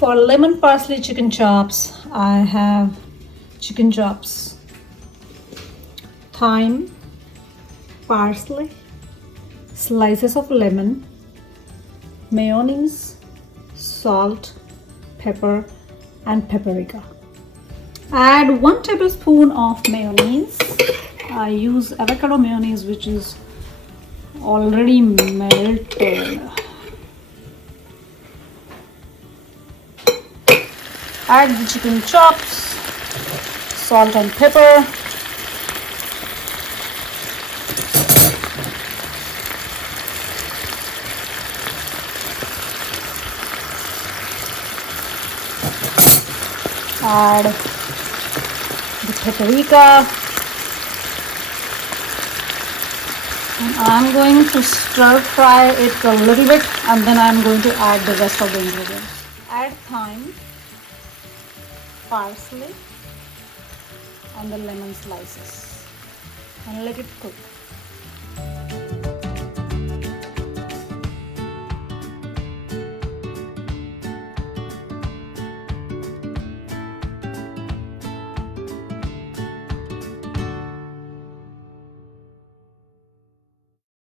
For lemon parsley chicken chops, I have chicken chops, thyme, parsley, slices of lemon, mayonnaise, salt, pepper, and paprika. Add 1 tablespoon of mayonnaise. I use avocado mayonnaise, which is already melted. Add the chicken chops, salt and pepper. Add the paprika. And I'm going to stir fry it a little bit, and then I'm going to add the rest of the ingredients. Add thyme, parsley, and the lemon slices, and let it cook.